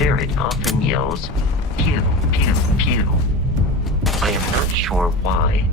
There it often yells, pew, pew, pew. I am not sure why.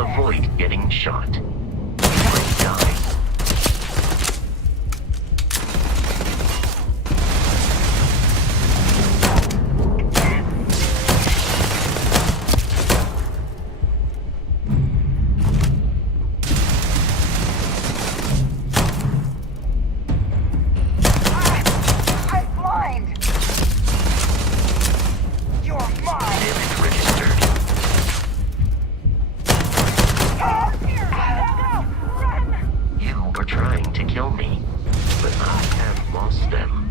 Avoid getting shot. You might die. I'm blind! You're mine! Damage registered. You are trying to kill me, but I have lost them.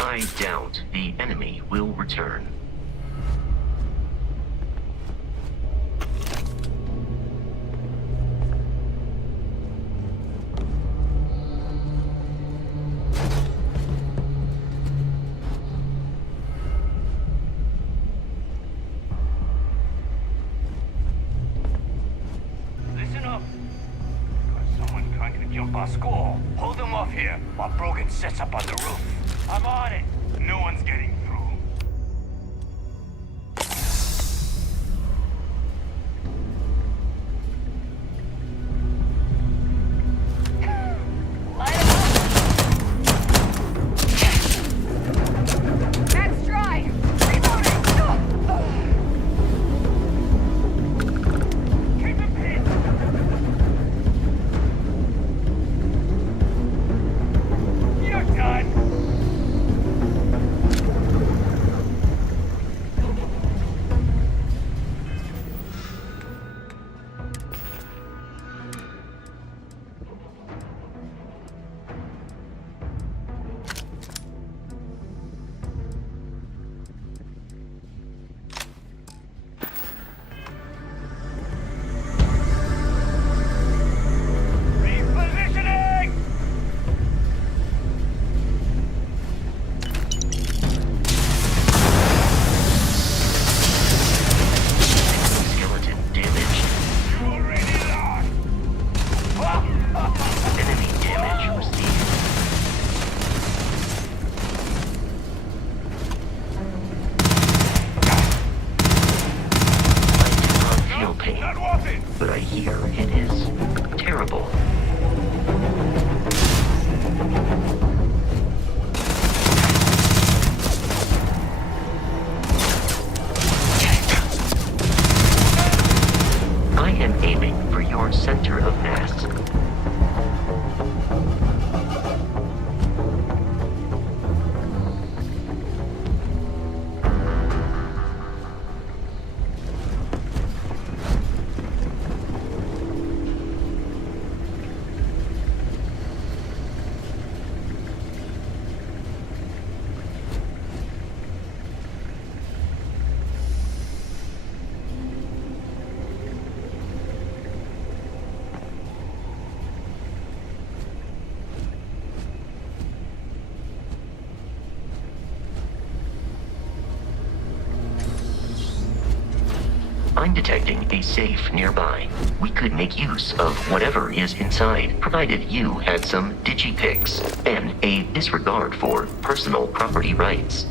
I doubt the enemy will return. Listen up. Got someone trying to jump our school. Hold them off here while Brogan sets up on the roof. I'm on it. No one's getting through. Light 'em up! Max dry! Reloading! Keep him hit. You're done. Repositioning! Skeleton damaged. You already lost. Enemy damage received. I do not feel pain, Not worth it. but I hear it is terrible. I am aiming for your center of mass. I'm detecting a safe nearby. We could make use of whatever is inside, provided you had some digipics and a disregard for personal property rights.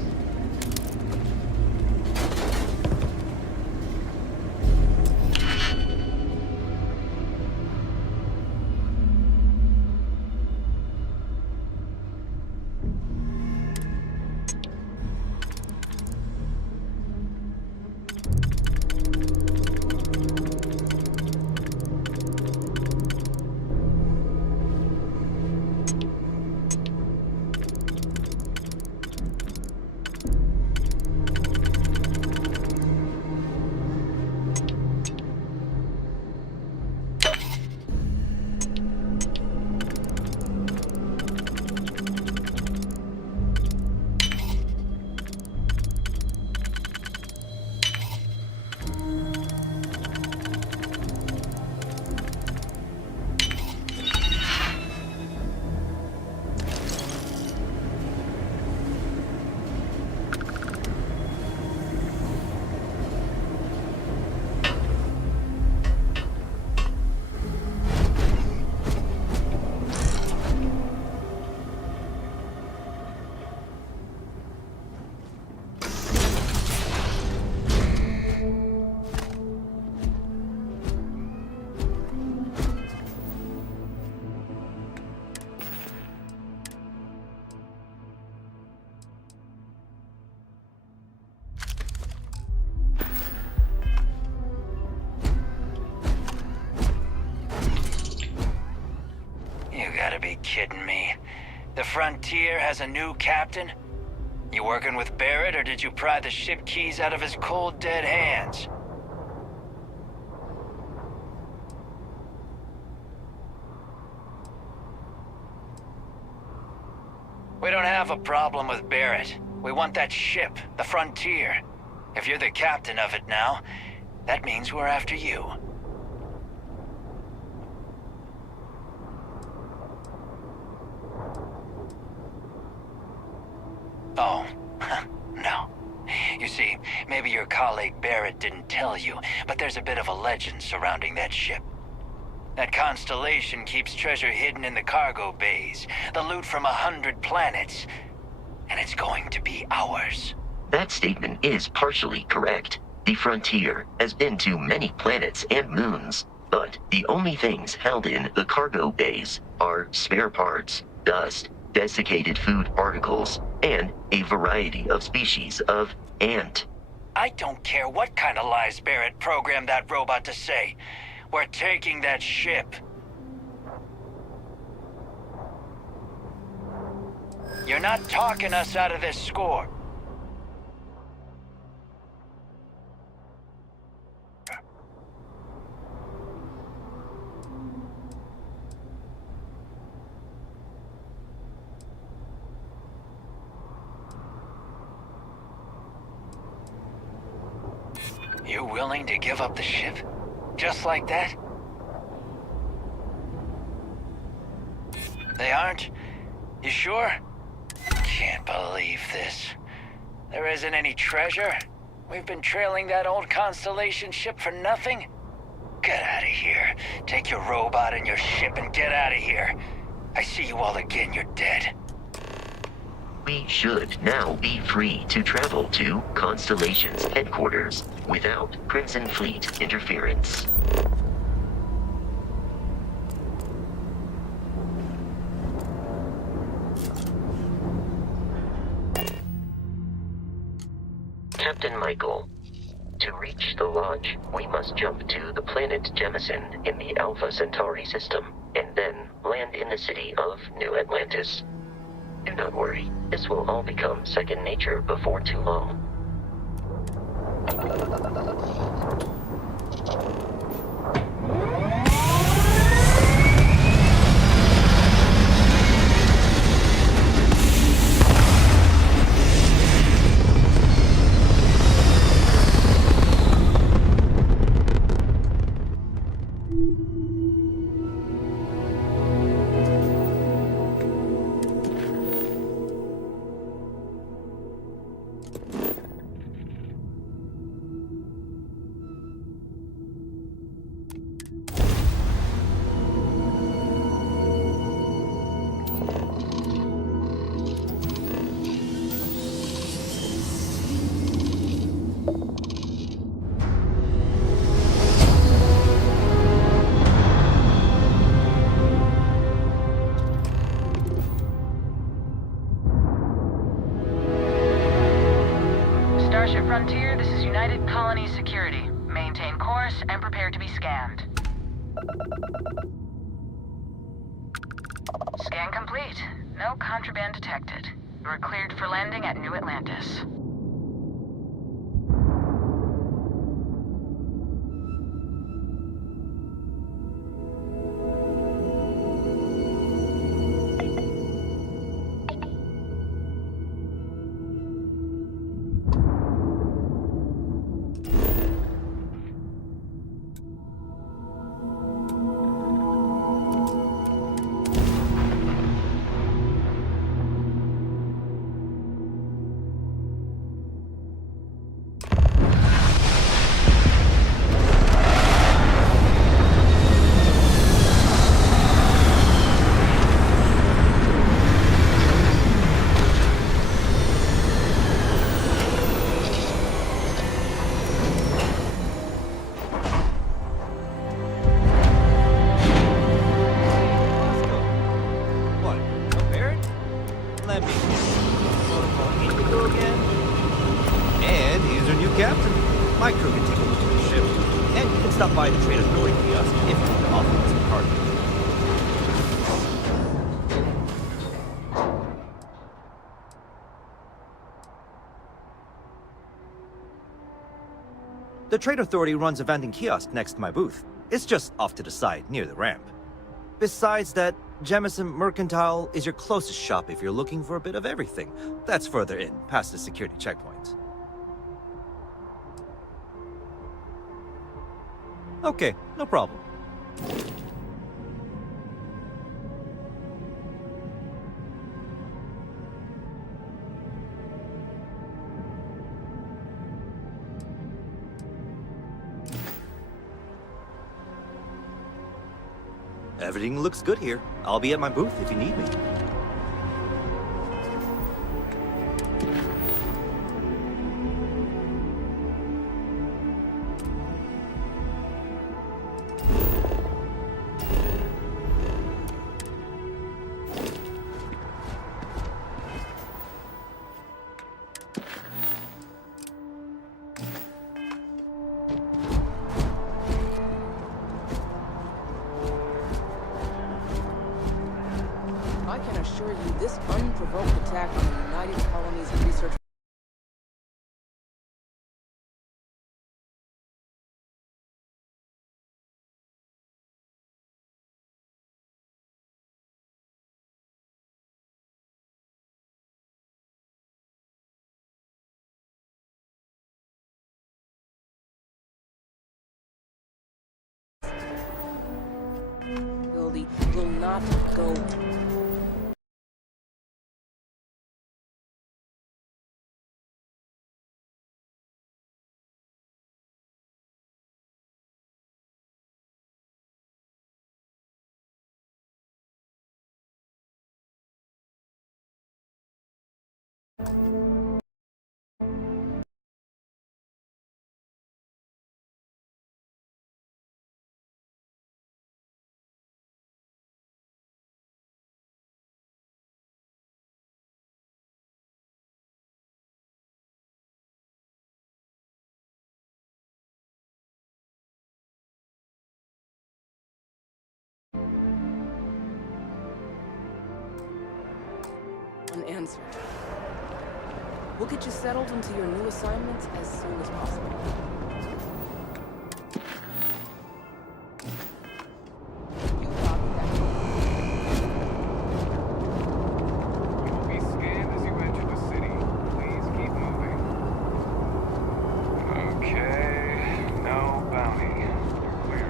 kidding me? The Frontier has a new captain? You working with Barrett, or did you pry the ship keys out of his cold, dead hands? We don't have a problem with Barrett. We want that ship, the Frontier. If you're the captain of it now, that means we're after you. Oh, no. You see, maybe your colleague Barrett didn't tell you, but there's a bit of a legend surrounding that ship. That constellation keeps treasure hidden in the cargo bays, the loot from 100 planets, and it's going to be ours. That statement is partially correct. The Frontier has been to many planets and moons, but the only things held in the cargo bays are spare parts, dust, desiccated food particles, and a variety of species of ant. I don't care what kind of lies Barrett programmed that robot to say. We're taking that ship. You're not talking us out of this score. You willing to give up the ship? Just like that? They aren't? You sure? Can't believe this. There isn't any treasure? We've been trailing that old Constellation ship for nothing? Get out of here. Take your robot and your ship and get out of here. I see you all again, you're dead. We should now be free to travel to Constellation's headquarters without Crimson Fleet interference. Captain Michael, to reach the Lodge, we must jump to the planet Jemison in the Alpha Centauri system, and then land in the city of New Atlantis. Do not worry, this will all become second nature before too long. Frontier, this is United Colony Security. Maintain course and prepare to be scanned. Scan complete. No contraband detected. You are cleared for landing at New Atlantis. My crew can take a look at the ship, and you can stop by the trade authority kiosk if you want to offer us some cargo. The Trade Authority runs a vending kiosk next to my booth. It's just off to the side, near the ramp. Besides that, Jemison Mercantile is your closest shop if you're looking for a bit of everything. That's further in, past the security checkpoint. Okay, no problem. Everything looks good here. I'll be at my booth if you need me. I can assure you this unprovoked attack on the United Colonies Research facility will not go. Unanswered. We'll get you settled into your new assignments as soon as possible. You copy that? You will be scanned as you enter the city. Please keep moving. Okay, no bounty. You're clear.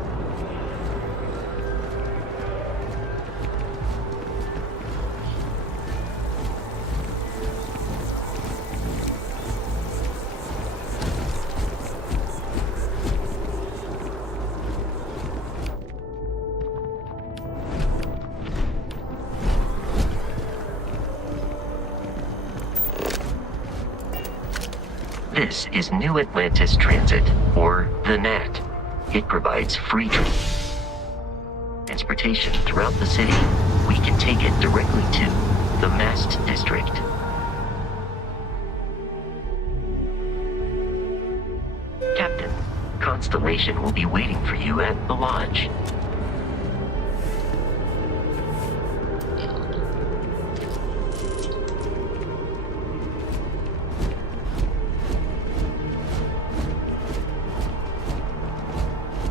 This is New Atlantis Transit, or the NAT. It provides free transportation throughout the city. We can take it directly to the Mast District. Captain, Constellation will be waiting for you at the lodge.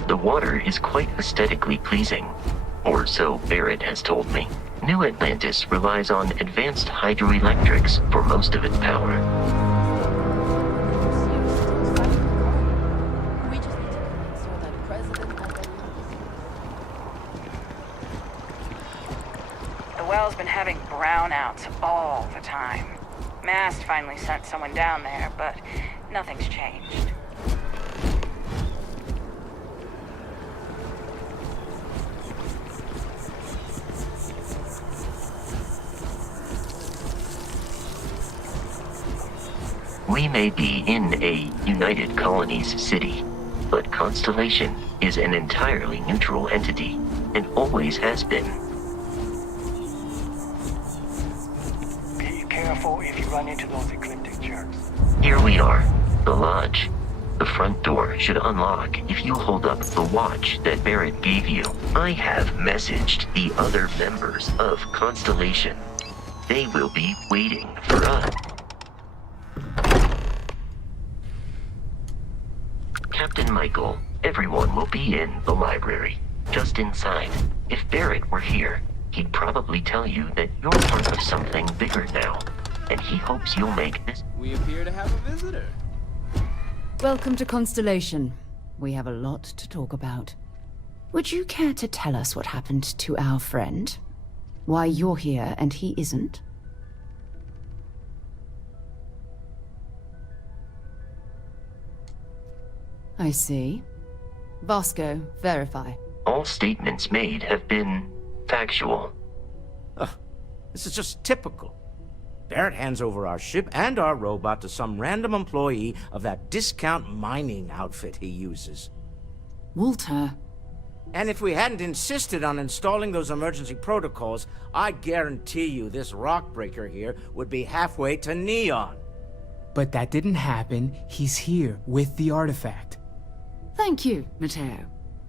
The water is quite aesthetically pleasing, or so Barrett has told me. New Atlantis relies on advanced hydroelectrics for most of its power. We just need to convince her that President The well's been having brownouts all the time. Mast finally sent someone down there, but nothing's changed. We may be in a United Colonies city, but Constellation is an entirely neutral entity, and always has been. Be careful if you run into those ecliptic jerks. Here we are, the lodge. The front door should unlock if you hold up the watch that Barrett gave you. I have messaged the other members of Constellation. They will be waiting for us. Captain Michael, everyone will be in the library, just inside. If Barrett were here, he'd probably tell you that you're part of something bigger now, and he hopes you'll make this. We appear to have a visitor. Welcome to Constellation. We have a lot to talk about. Would you care to tell us what happened to our friend? Why you're here and he isn't? I see. Vasco, verify. All statements made have been factual. This is just typical. Barrett hands over our ship and our robot to some random employee of that discount mining outfit he uses. Walter. And if we hadn't insisted on installing those emergency protocols, I guarantee you this rock breaker here would be halfway to Neon. But that didn't happen. He's here with the artifact. Thank you, Matteo.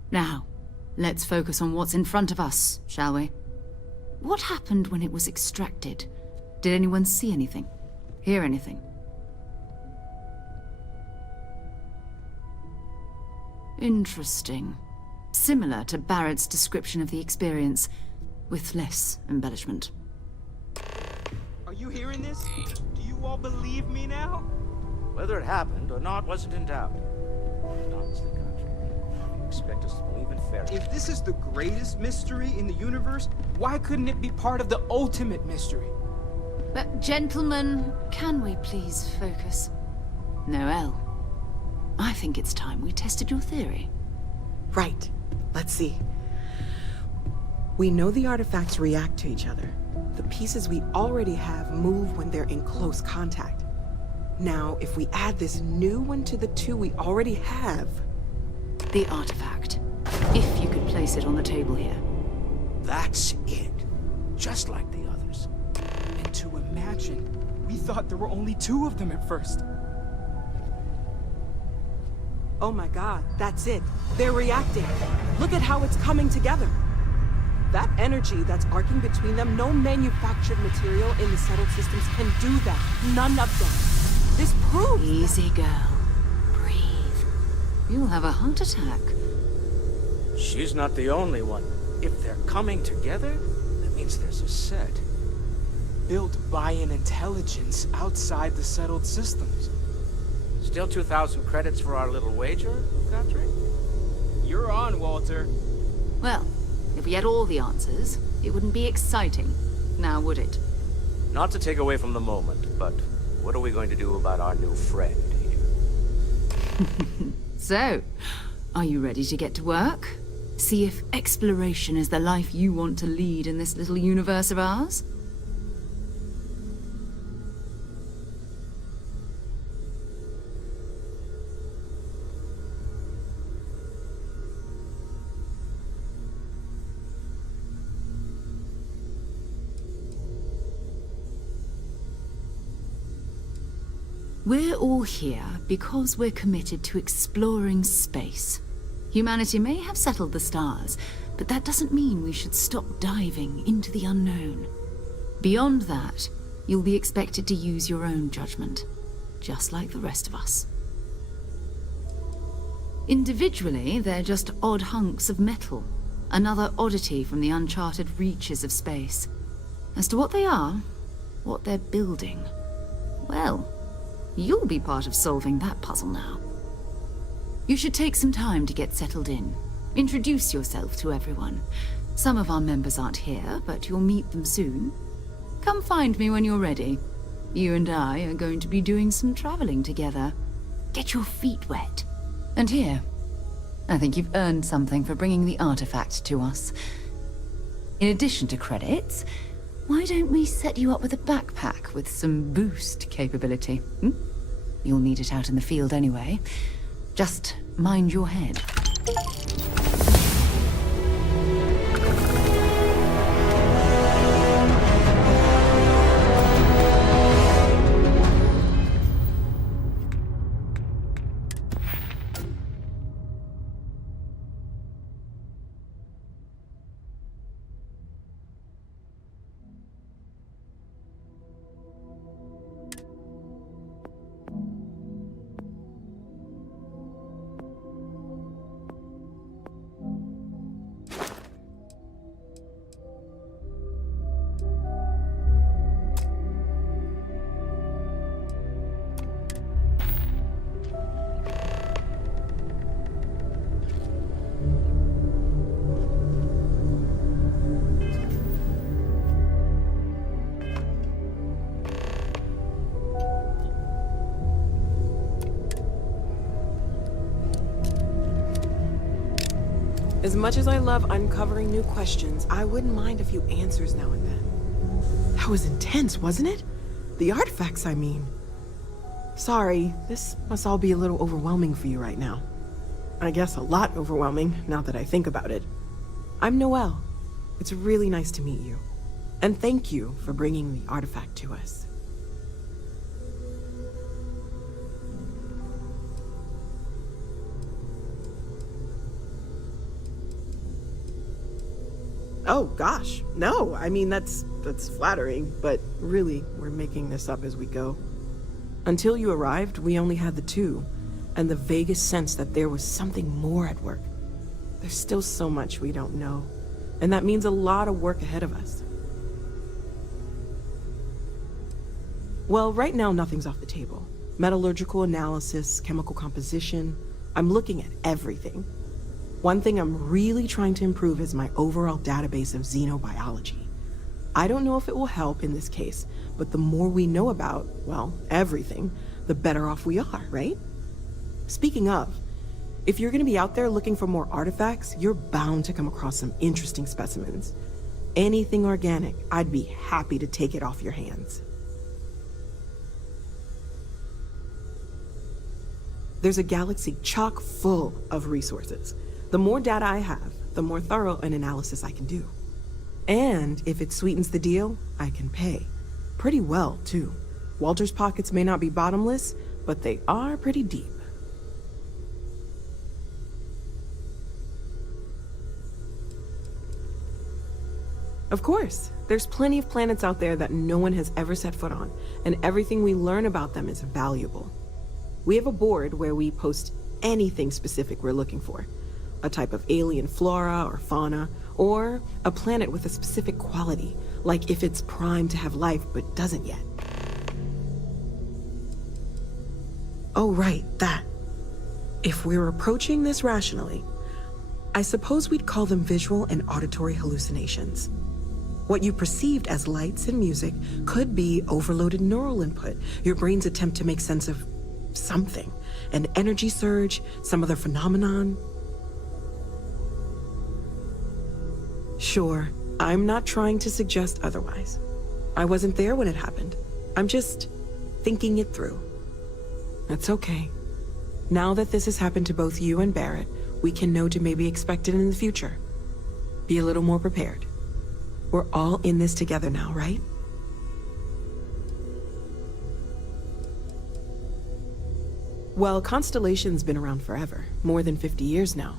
Now, let's focus on what's in front of us, shall we? What happened when it was extracted? Did anyone see anything? Hear anything? Interesting. Similar to Barrett's description of the experience, with less embellishment. Are you hearing this? Do you all believe me now? Whether it happened or not wasn't in doubt. Honestly, Country, you expect us to believe in fairy tales? If this is the greatest mystery in the universe, why couldn't it be part of the ultimate mystery? But gentlemen, can we please focus? Noel, I think it's time we tested your theory. Right. Let's see. We know the artifacts react to each other. The pieces we already have move when they're in close contact. Now, if we add this new one to the two we already have... The artifact. If you could place it on the table here. That's it. Just like the others. And to imagine, we thought there were only 2 of them at first. Oh my god, that's it. They're reacting. Look at how it's coming together. That energy that's arcing between them, no manufactured material in the settled systems can do that. None of them. This proves... Easy, girl. Breathe. You'll have a heart attack. She's not the only one. If they're coming together, that means there's a set. Built by an intelligence outside the settled systems. Still 2,000 credits for our little wager, Country? You're on, Walter. Well, if we had all the answers, it wouldn't be exciting, now would it? Not to take away from the moment, but what are we going to do about our new friend here? So, are you ready to get to work? See if exploration is the life you want to lead in this little universe of ours? We're all here because we're committed to exploring space. Humanity may have settled the stars, but that doesn't mean we should stop diving into the unknown. Beyond that, you'll be expected to use your own judgment, just like the rest of us. Individually, they're just odd hunks of metal, another oddity from the uncharted reaches of space. As to what they are, what they're building, well, you'll be part of solving that puzzle now. You should take some time to get settled in. Introduce yourself to everyone. Some of our members aren't here, but you'll meet them soon. Come find me when you're ready. You and I are going to be doing some traveling together. Get your feet wet. And here, I think you've earned something for bringing the artifact to us. In addition to credits, why don't we set you up with a backpack with some boost capability? You'll need it out in the field anyway. Just mind your head. As much as I love uncovering new questions, I wouldn't mind a few answers now and then. That was intense, wasn't it? The artifacts, I mean. Sorry, this must all be a little overwhelming for you right now. I guess a lot overwhelming, now that I think about it. I'm Noelle. It's really nice to meet you. And thank you for bringing the artifact to us. Oh, gosh. No, I mean, that's flattering, but really, we're making this up as we go. Until you arrived, we only had the two, and the vaguest sense that there was something more at work. There's still so much we don't know, and that means a lot of work ahead of us. Well, right now, nothing's off the table. Metallurgical analysis, chemical composition, I'm looking at everything. One thing I'm really trying to improve is my overall database of xenobiology. I don't know if it will help in this case, but the more we know about, well, everything, the better off we are, right? Speaking of, if you're gonna be out there looking for more artifacts, you're bound to come across some interesting specimens. Anything organic, I'd be happy to take it off your hands. There's a galaxy chock full of resources. The more data I have, the more thorough an analysis I can do. And if it sweetens the deal, I can pay. Pretty well, too. Walter's pockets may not be bottomless, but they are pretty deep. Of course, there's plenty of planets out there that no one has ever set foot on, and everything we learn about them is valuable. We have a board where we post anything specific we're looking for. A type of alien flora or fauna, or a planet with a specific quality, like if it's primed to have life but doesn't yet. Oh right, that. If we're approaching this rationally, I suppose we'd call them visual and auditory hallucinations. What you perceived as lights and music could be overloaded neural input, your brain's attempt to make sense of something, an energy surge, some other phenomenon. Sure, I'm not trying to suggest otherwise. I wasn't there when it happened. I'm just thinking it through. That's okay. Now that this has happened to both you and Barrett, we can know to maybe expect it in the future. Be a little more prepared. We're all in this together now, right? Well, Constellation's been around forever, more than 50 years now.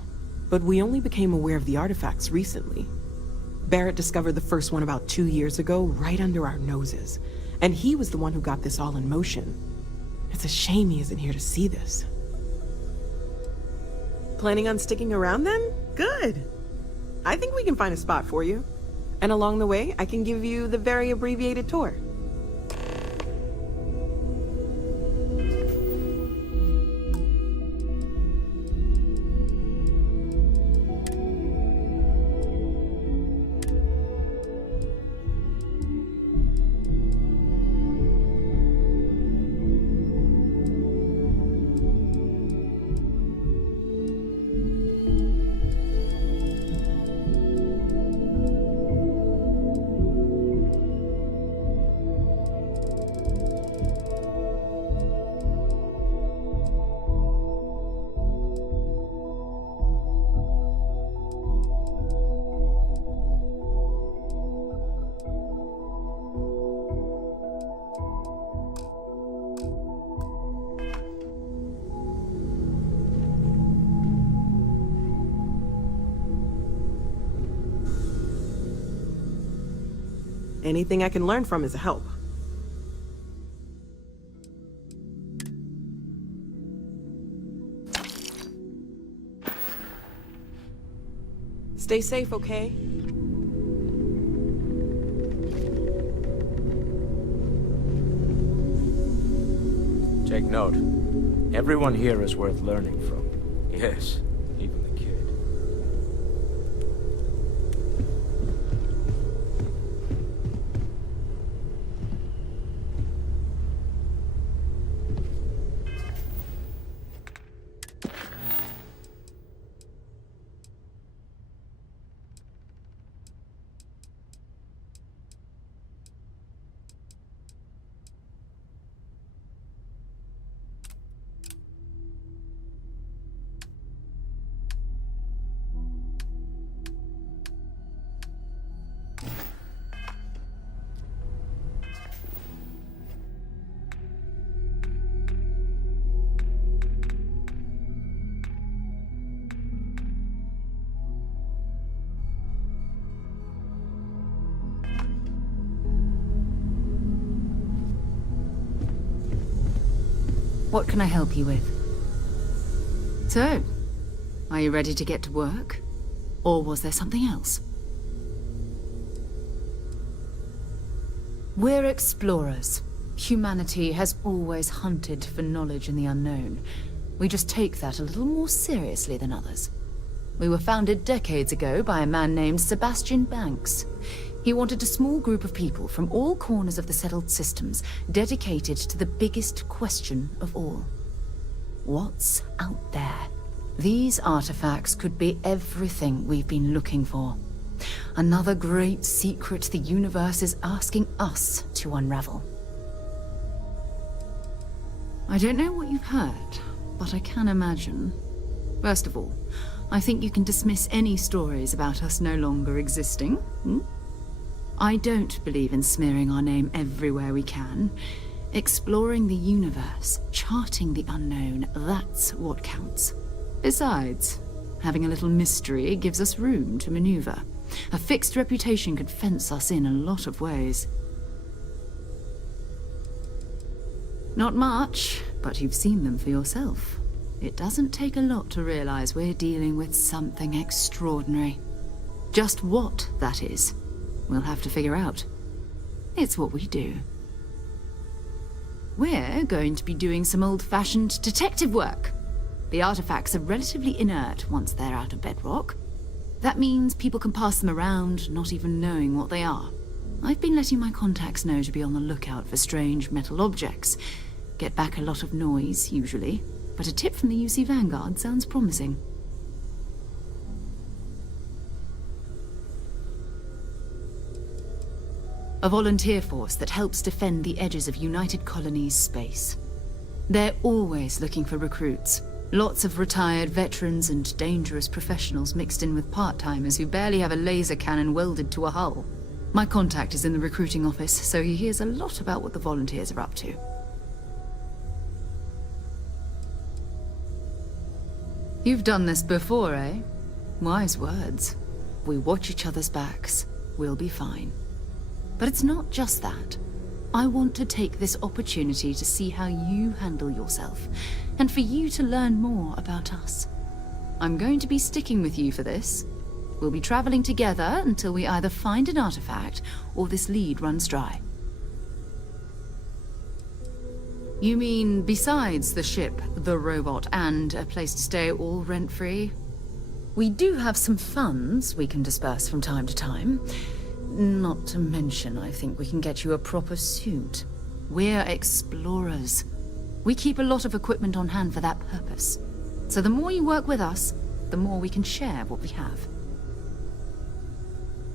But we only became aware of the artifacts recently. Barrett discovered the first one about 2 years ago, right under our noses. And he was the one who got this all in motion. It's a shame he isn't here to see this. Planning on sticking around then? Good. I think we can find a spot for you. And along the way, I can give you the very abbreviated tour. Anything I can learn from is a help. Stay safe, okay? Take note. Everyone here is worth learning from. Yes, even the kid. What can I help you with? So, are you ready to get to work? Or was there something else? We're explorers. Humanity has always hunted for knowledge in the unknown. We just take that a little more seriously than others. We were founded decades ago by a man named Sebastian Banks. He wanted a small group of people from all corners of the settled systems dedicated to the biggest question of all. What's out there? These artifacts could be everything we've been looking for. Another great secret the universe is asking us to unravel. I don't know what you've heard, but I can imagine. First of all, I think you can dismiss any stories about us no longer existing. I don't believe in smearing our name everywhere we can. Exploring the universe, charting the unknown, that's what counts. Besides, having a little mystery gives us room to maneuver. A fixed reputation could fence us in a lot of ways. Not much, but you've seen them for yourself. It doesn't take a lot to realize we're dealing with something extraordinary. Just what that is, we'll have to figure out. It's what we do. We're going to be doing some old-fashioned detective work. The artifacts are relatively inert once they're out of bedrock. That means people can pass them around, not even knowing what they are. I've been letting my contacts know to be on the lookout for strange metal objects. Get back a lot of noise, usually, but a tip from the UC Vanguard sounds promising. A volunteer force that helps defend the edges of United Colonies space. They're always looking for recruits. Lots of retired veterans and dangerous professionals mixed in with part-timers who barely have a laser cannon welded to a hull. My contact is in the recruiting office, so he hears a lot about what the volunteers are up to. You've done this before, eh? Wise words. We watch each other's backs. We'll be fine. But it's not just that. I want to take this opportunity to see how you handle yourself, and for you to learn more about us. I'm going to be sticking with you for this. We'll be traveling together until we either find an artifact or this lead runs dry. You mean besides the ship, the robot, and a place to stay all rent-free? We do have some funds we can disperse from time to time. Not to mention, I think we can get you a proper suit. We're explorers. We keep a lot of equipment on hand for that purpose. So the more you work with us, the more we can share what we have.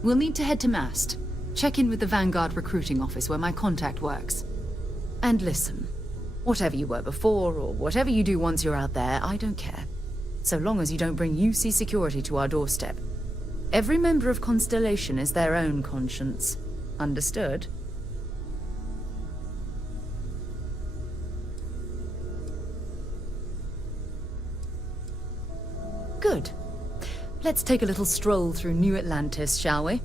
We'll need to head to Mast. Check in with the Vanguard recruiting office where my contact works. And listen, whatever you were before, or whatever you do once you're out there, I don't care. So long as you don't bring UC security to our doorstep. Every member of Constellation is their own conscience. Understood? Good. Let's take a little stroll through New Atlantis, shall we?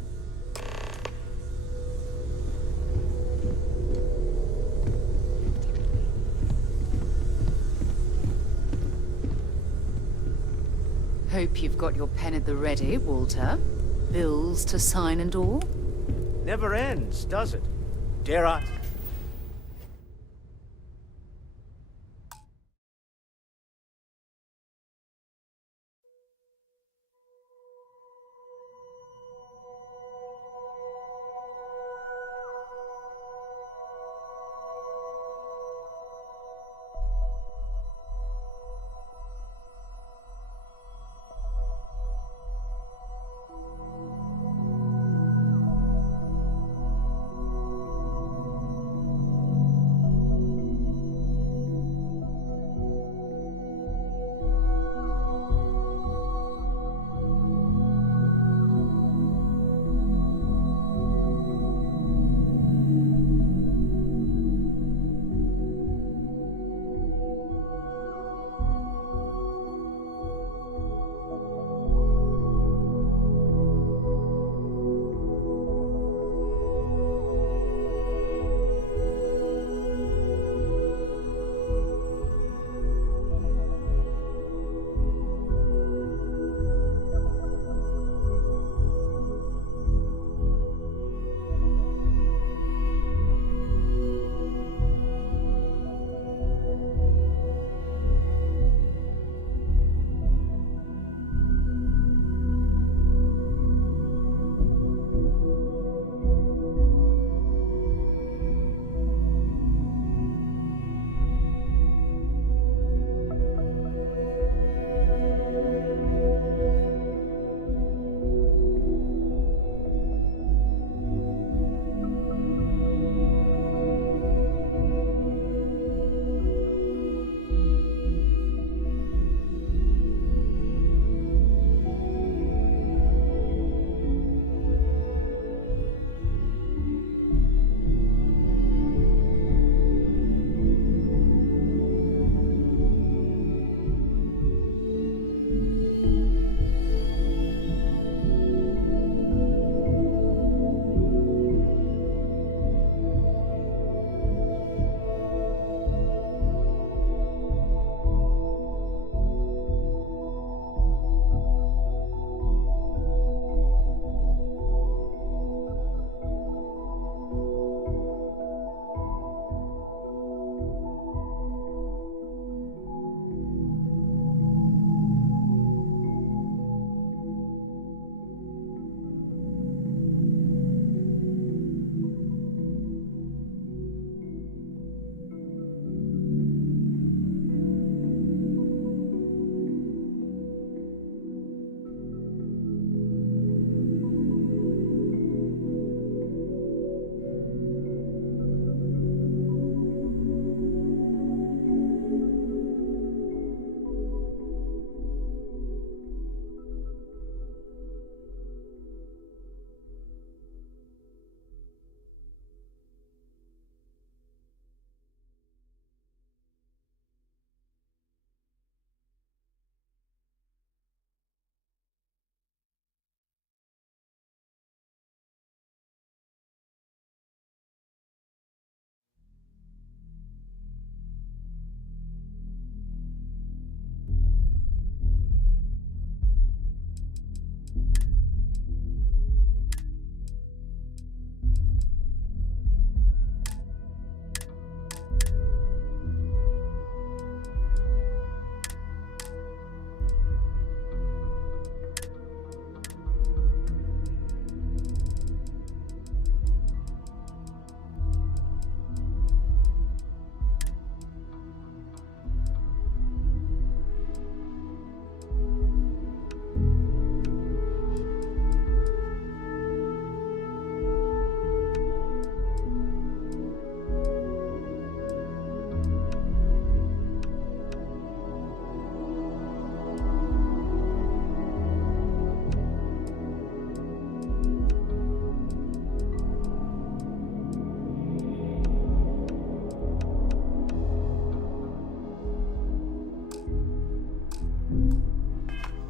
Hope you've got your pen at the ready, Walter. Bills to sign and all. Never ends, does it? Dare I?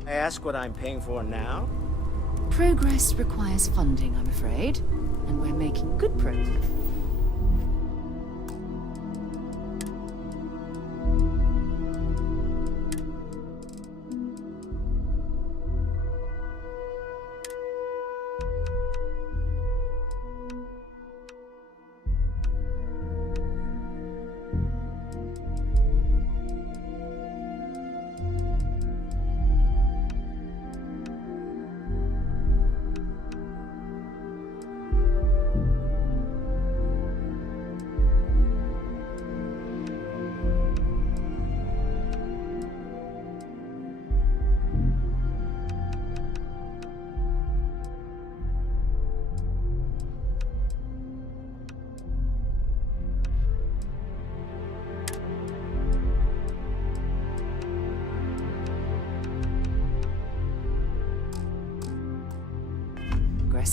I ask what I'm paying for now? Progress requires funding, I'm afraid. And we're making good progress.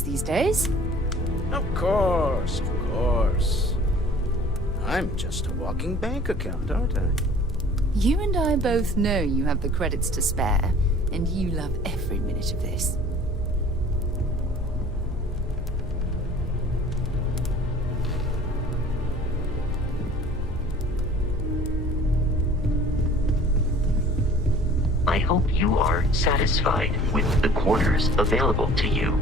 These days? Of course, of course. I'm just a walking bank account, aren't I? You and I both know you have the credits to spare, and you love every minute of this. I hope you are satisfied with the quarters available to you.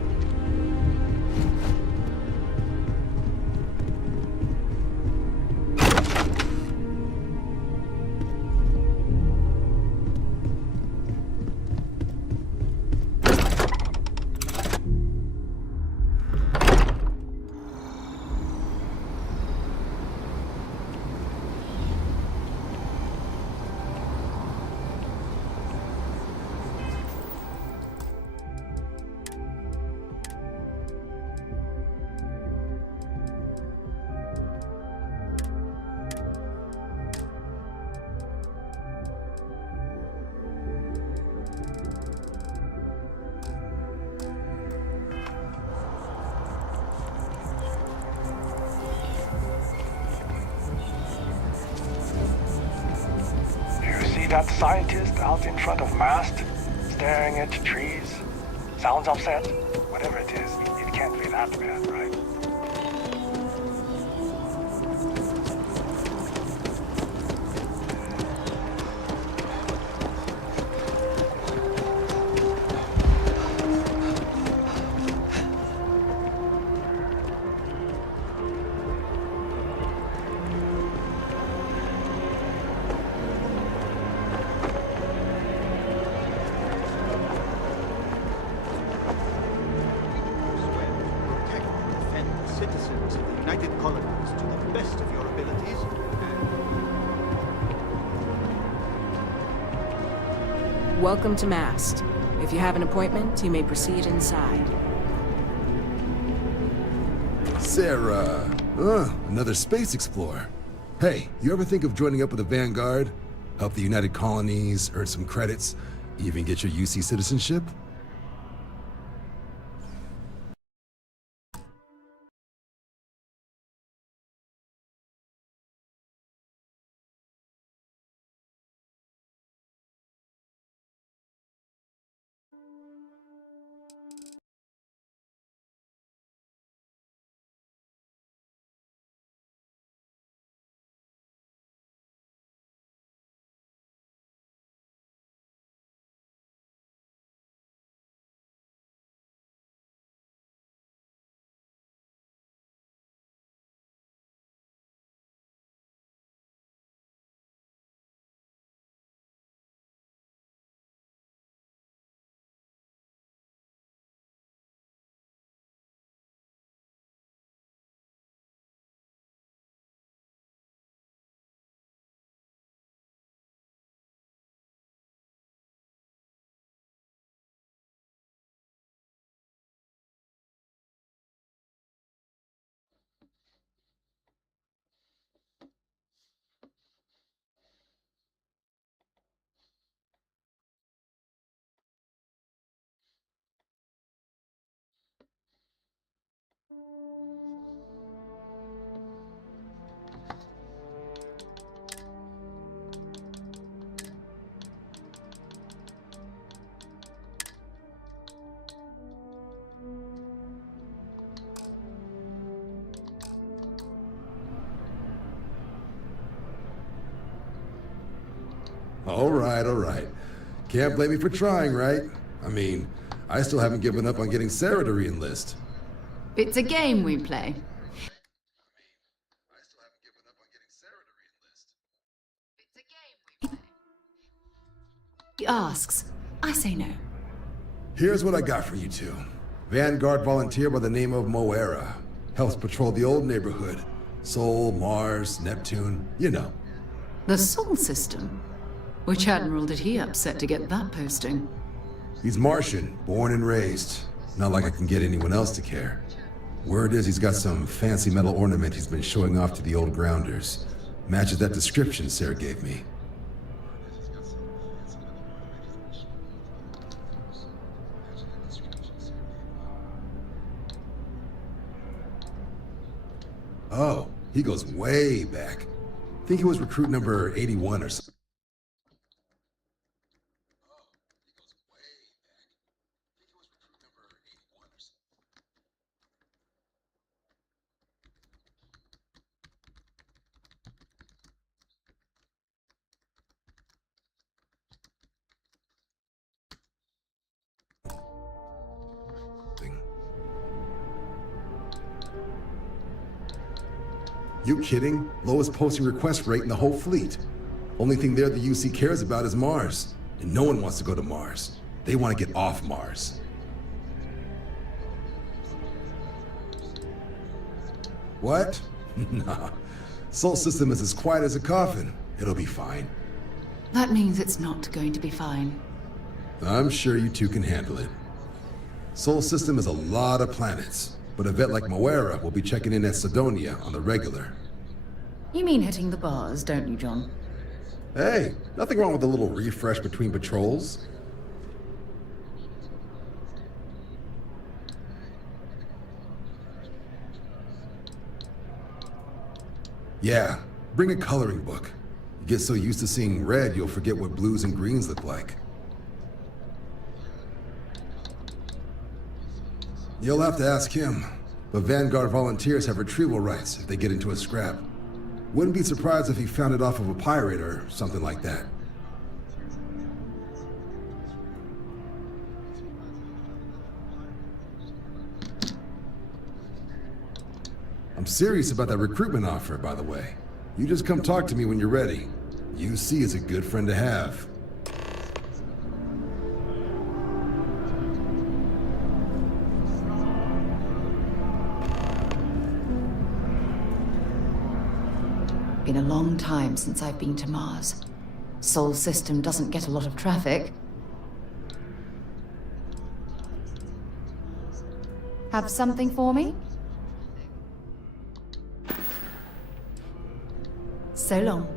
That scientist out in front of mast, staring at trees, sounds upset. Whatever it is, it can't be that bad, right? Citizens of the United Colonies to the best of your abilities. Welcome to Mast. If you have an appointment, you may proceed inside. Sarah. Another space explorer. Hey, you ever think of joining up with the Vanguard? Help the United Colonies, earn some credits, even get your UC citizenship? All right, all right. Can't blame me for trying, right? I mean, I still haven't given up on getting Sarah to re-enlist. It's a game we play. He asks. I say no. Here's what I got for you two. Vanguard volunteer by the name of Moera. Helps patrol the old neighborhood. Sol, Mars, Neptune, you know. The Sol system? Which admiral did he upset to get that posting? He's Martian, born and raised. Not like I can get anyone else to care. Word is he's got some fancy metal ornament he's been showing off to the old grounders. Matches that description Sarah gave me. Oh, he goes way back. Think he was recruit number 81 or something. You kidding? Lowest posting request rate in the whole fleet. Only thing there the UC cares about is Mars. And no one wants to go to Mars. They want to get off Mars. What? Nah. Sol system is as quiet as a coffin. It'll be fine. That means it's not going to be fine. I'm sure you two can handle it. Sol system is a lot of planets. But a vet like Moera will be checking in at Sidonia on the regular. You mean hitting the bars, don't you, John? Hey, nothing wrong with a little refresh between patrols. Yeah, bring a coloring book. You get so used to seeing red, you'll forget what blues and greens look like. You'll have to ask him, but Vanguard volunteers have retrieval rights if they get into a scrap. Wouldn't be surprised if he found it off of a pirate or something like that. I'm serious about that recruitment offer, by the way. You just come talk to me when you're ready. UC is a good friend to have. Been a long time since I've been to Mars. Sol system doesn't get a lot of traffic. Have something for me? So long.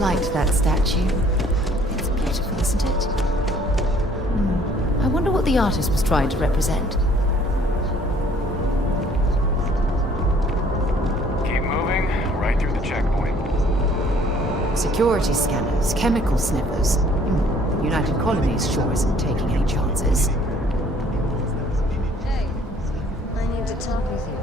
liked that statue. It's beautiful, isn't it? I wonder what the artist was trying to represent. Keep moving, right through the checkpoint. Security scanners, chemical sniffers. The United Colonies sure isn't taking any chances. Hey, I need to talk with you.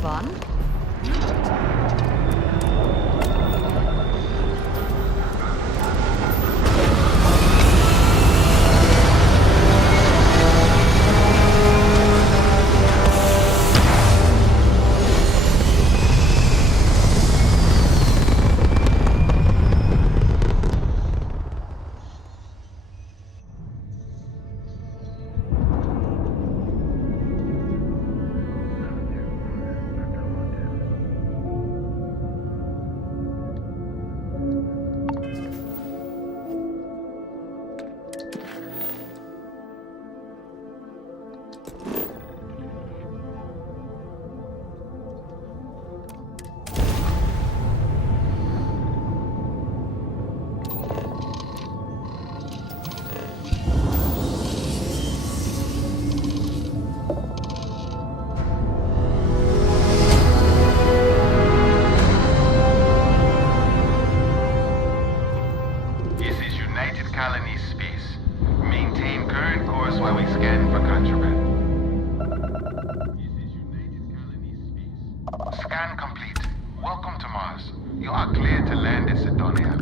Fun? Scan complete. Welcome to Mars. You are cleared to land in Sidonia.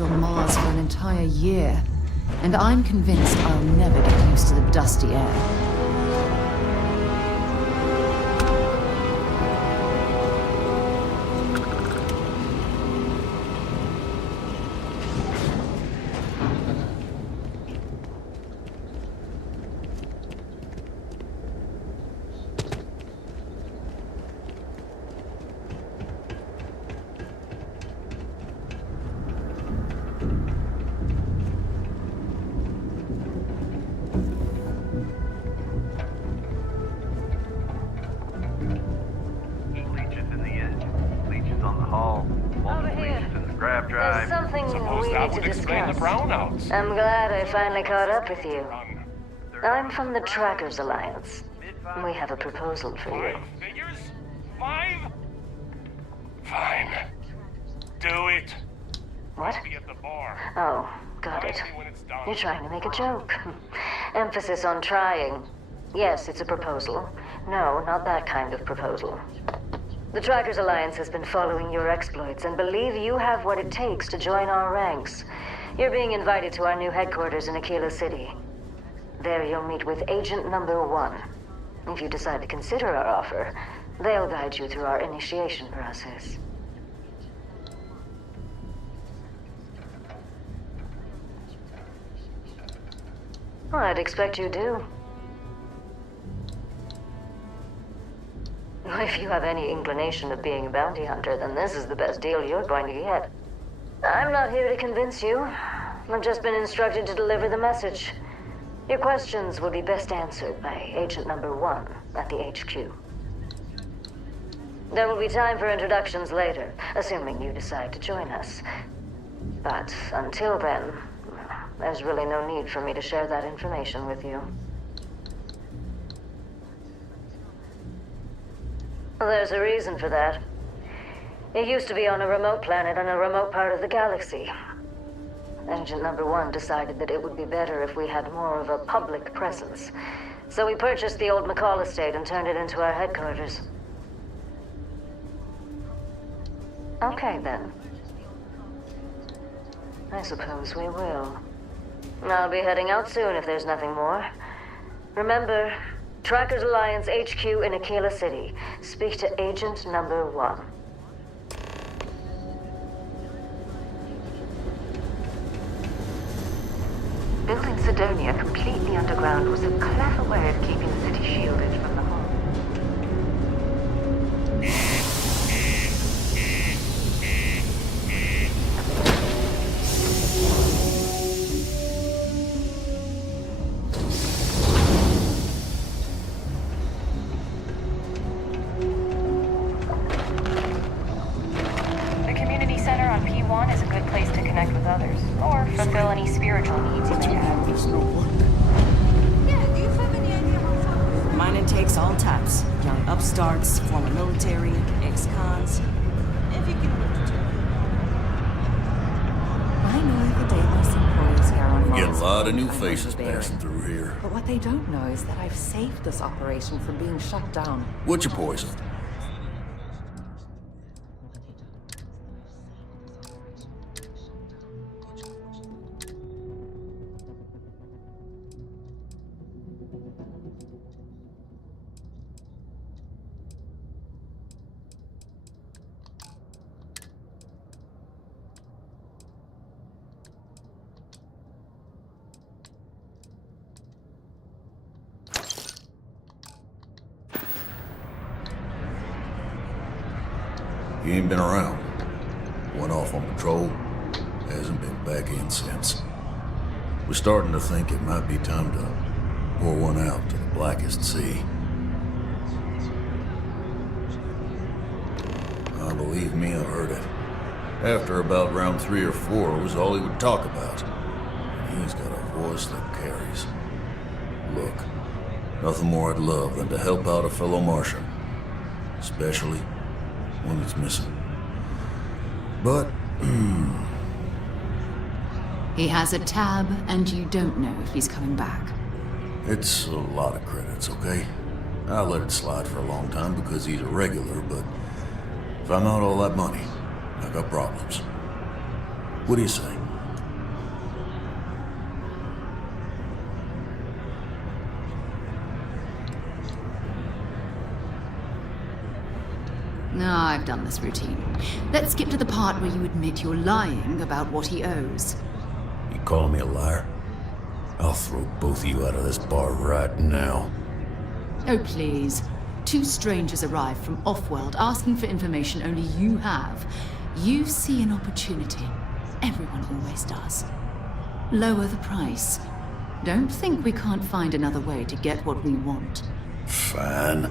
On Mars for an entire year, and I'm convinced I'll never get used to the dusty air. need to discuss. I'm glad I finally caught up with you. I'm from the Trackers Alliance. We have a proposal for you. Fine. Do it. What? Oh, got it. You're trying to make a joke. Emphasis on trying. Yes, it's a proposal. No, not that kind of proposal. The Trackers Alliance has been following your exploits and believe you have what it takes to join our ranks. You're being invited to our new headquarters in Aquila City. There you'll meet with Agent Number 1. If you decide to consider our offer, they'll guide you through our initiation process. Well, I'd expect you do. If you have any inclination of being a bounty hunter, then this is the best deal you're going to get. I'm not here to convince you. I've just been instructed to deliver the message. Your questions will be best answered by Agent Number 1 at the HQ. There will be time for introductions later, assuming you decide to join us. But until then, there's really no need for me to share that information with you. There's a reason for that. It used to be on a remote planet in a remote part of the galaxy. Agent Number 1 decided that it would be better if we had more of a public presence. So we purchased the old McCall estate and turned it into our headquarters. Okay, then. I suppose we will. I'll be heading out soon if there's nothing more. Remember, Trackers Alliance HQ in Aquila City. Speak to Agent Number 1. Building Sidonia completely underground was a clever way of keeping the city shielded from the harm. The community center on P1 is a good place to connect with others, or fulfill any spiritual needs you may have. Yeah, do you have any idea how far? Mine intakes all types. Young upstarts, former military, ex-cons. If you can live to I know the Daedalus employees here on Get a Mars lot of new are faces overbearing. passing through here. But what they don't know is that I've saved this operation from being shut down. What's your poison? You ain't been around. Went off on patrol. Hasn't been back in since. We're starting to think it might be time to pour one out to the blackest sea. Believe me, I heard it. After about round 3 or 4 was all he would talk about. He's got a voice that carries. Look, nothing more I'd love than to help out a fellow Martian. Especially one that's missing. But, He has a tab, and you don't know if he's coming back. it's a lot of credits, okay? I let it slide for a long time because he's a regular, but if I'm out all that money, I got problems. What do you say? No, I've done this routine. Let's skip to the part where you admit you're lying about what he owes. You call me a liar? I'll throw both of you out of this bar right now. Oh, please. 2 strangers arrive from off-world asking for information only you have. You see an opportunity. Everyone always does. Lower the price. Don't think we can't find another way to get what we want. Fine.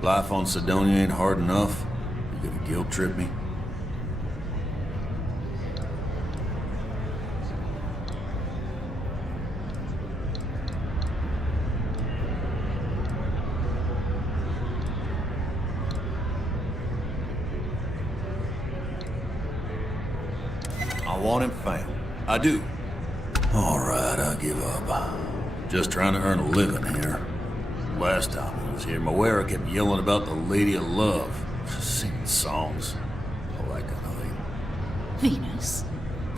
Life on Sidonia ain't hard enough. You gonna guilt trip me? I want him found. I do. All right, I give up. Just trying to earn a living here. Last time I was here, Moira kept yelling about the Lady of Love, singing songs, all that kind of thing. Venus?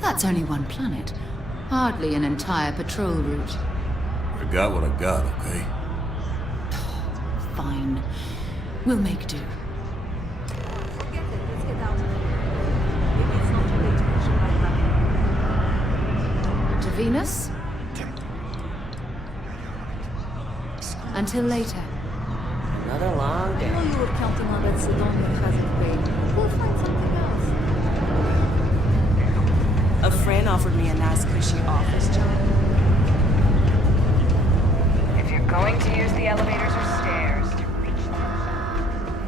That's only one planet. Hardly an entire patrol route. I got what I got, okay? Fine. We'll make do. Forget it. Let's get out of here. Maybe it's not too late to push it right back in. To Venus? Until later. Another long I day. know you were counting on that Sidonia hasn't paid. We'll find something else. A friend offered me a nice cushy office job. If you're going to use the elevators or stairs,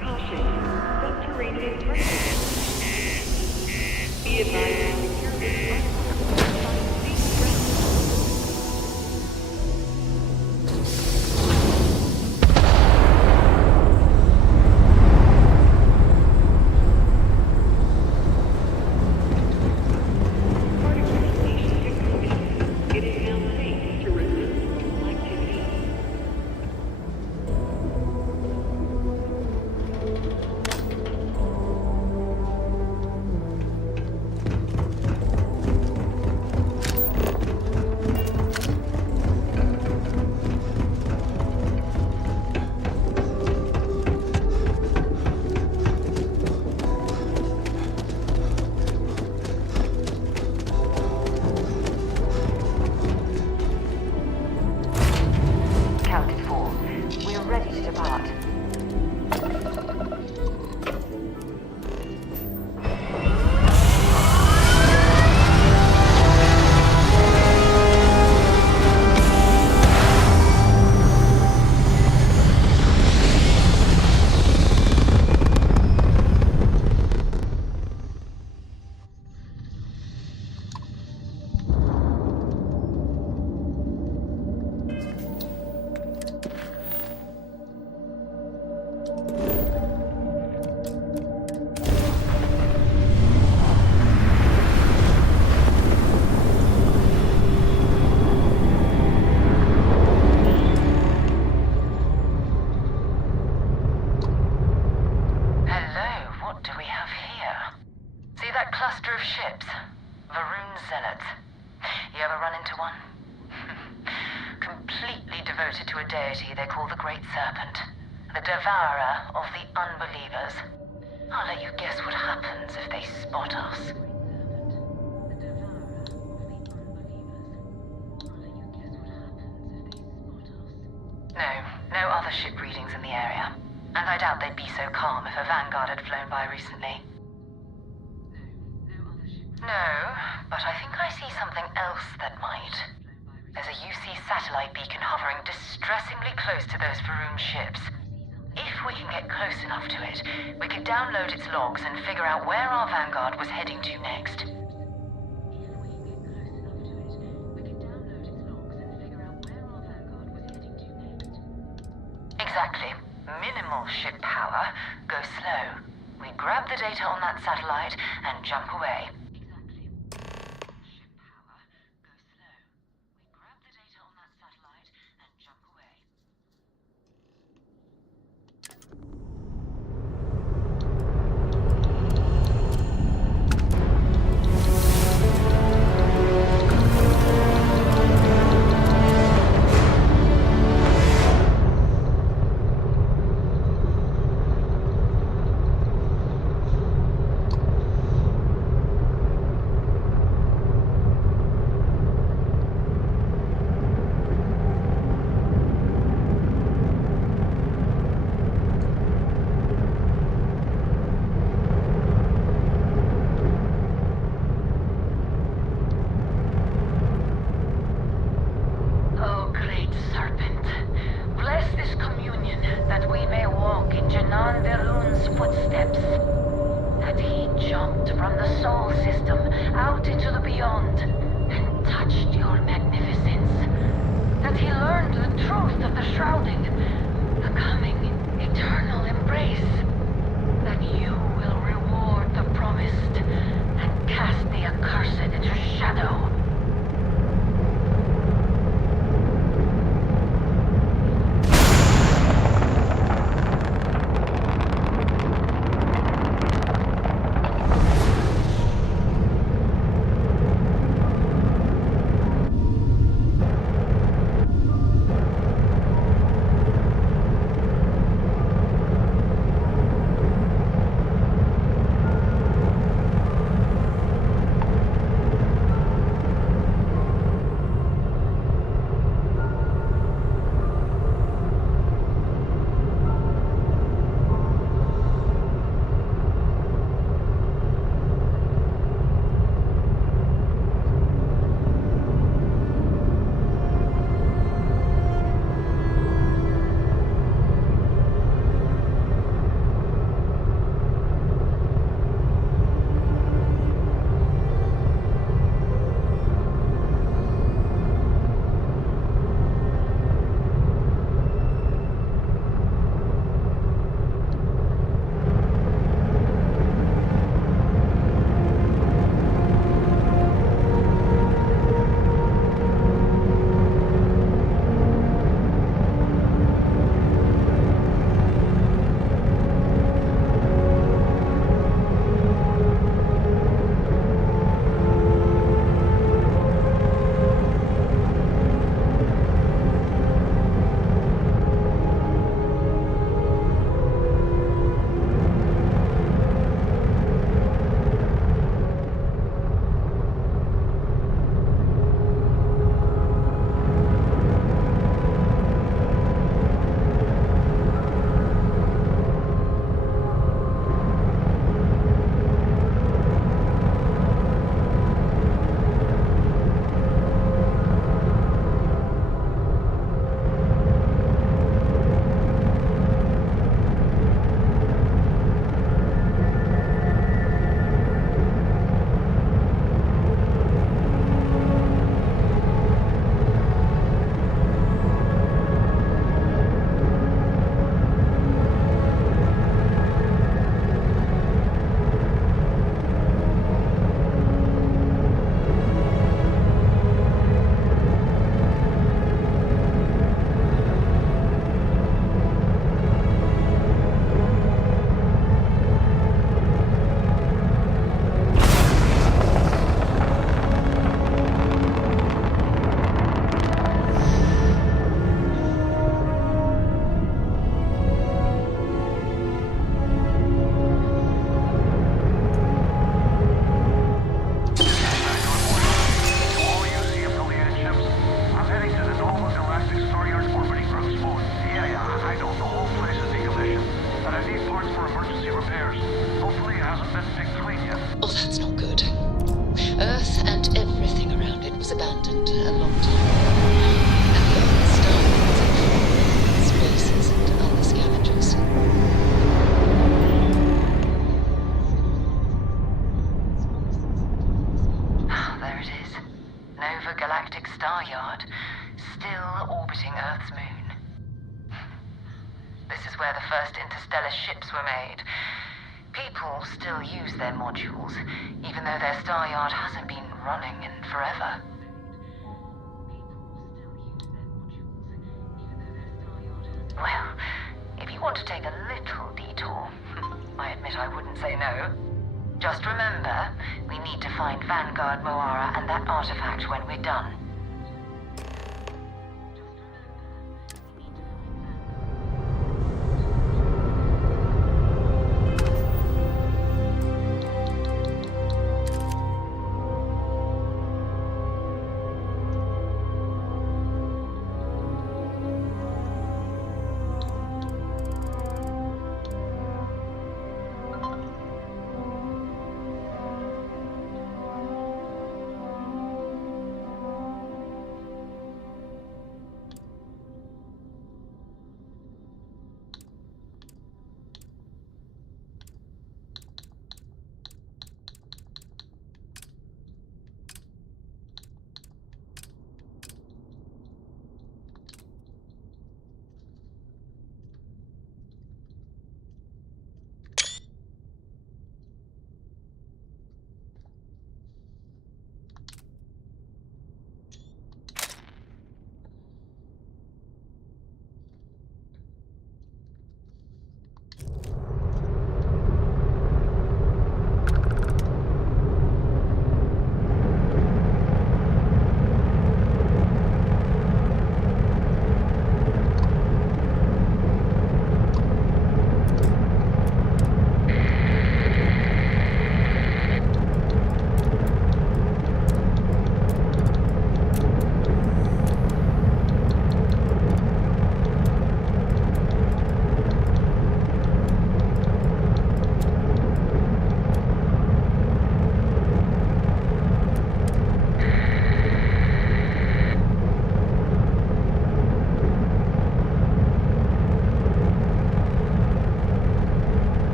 Caution. Subterranean personnel. Be advised. Accounted for. We're ready to depart. Hello, what do we have here? See that cluster of ships? Varun Zealots. You ever run into one? Completely devoted to a deity they call the Great Serpent. The devourer of the unbelievers. I'll let you guess what happens if they spot us. No other ship readings in the area. And I doubt they'd be so calm if a Vanguard had flown by recently. No, but I think I see something else that might. There's a UC satellite beacon hovering distressingly close to those Varun ships. If we can get close enough to it, we could download its logs and figure out where our Vanguard was heading to next. Exactly. Minimal ship power. Go slow. We grab the data on that satellite and jump away. from the Sol system out into the beyond and touched your magnificence. That he learned the truth of the shrouding, the coming eternal embrace. That you will reward the promised and cast the accursed into shadow. Where the first interstellar ships were made. People still use their modules, even though their star yard hasn't been running in forever. Well, if you want to take a little detour, I admit I wouldn't say no. Just remember, we need to find Vanguard Moara and that artifact when we're done.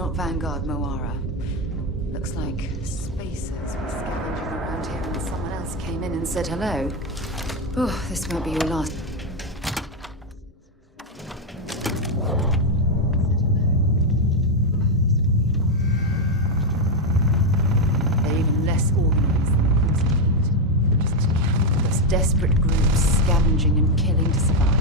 not Vanguard Moara. Looks like spacers were scavenging around here and someone else came in and said hello. Oh, this won't be your last. They're even less organized than the Crimson Fleet. Just countless desperate groups scavenging and killing to survive.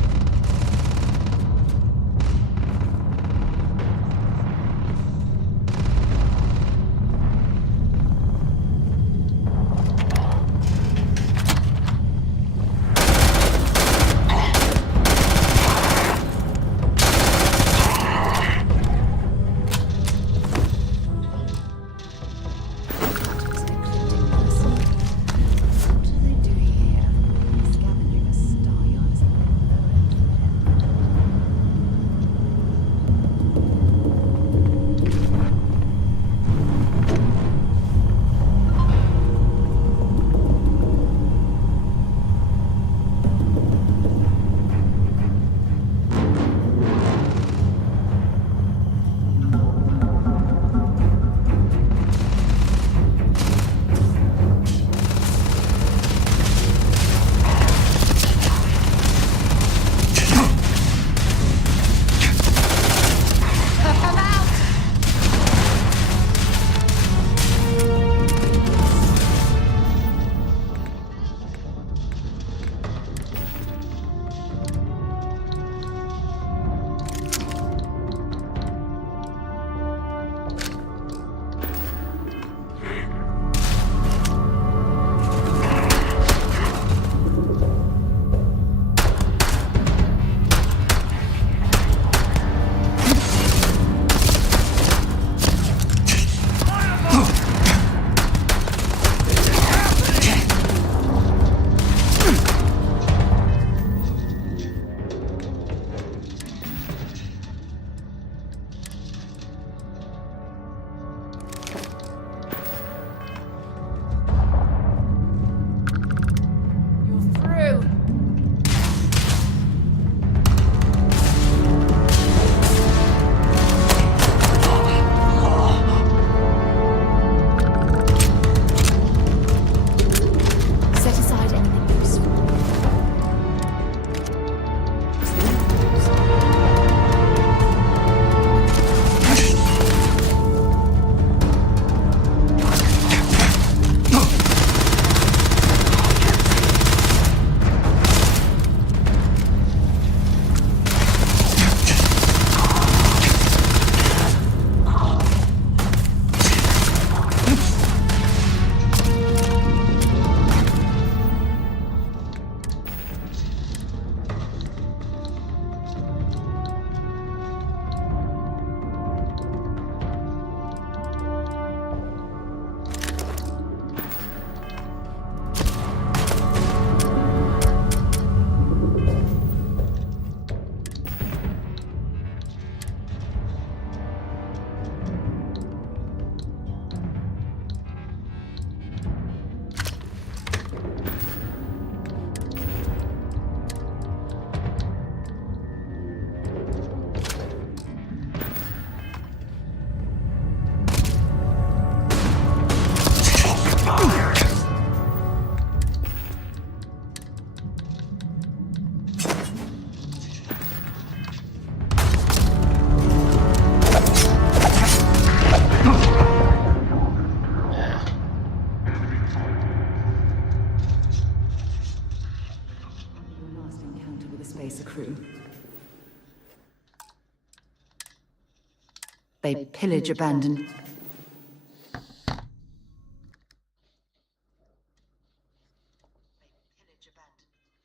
They pillage abandoned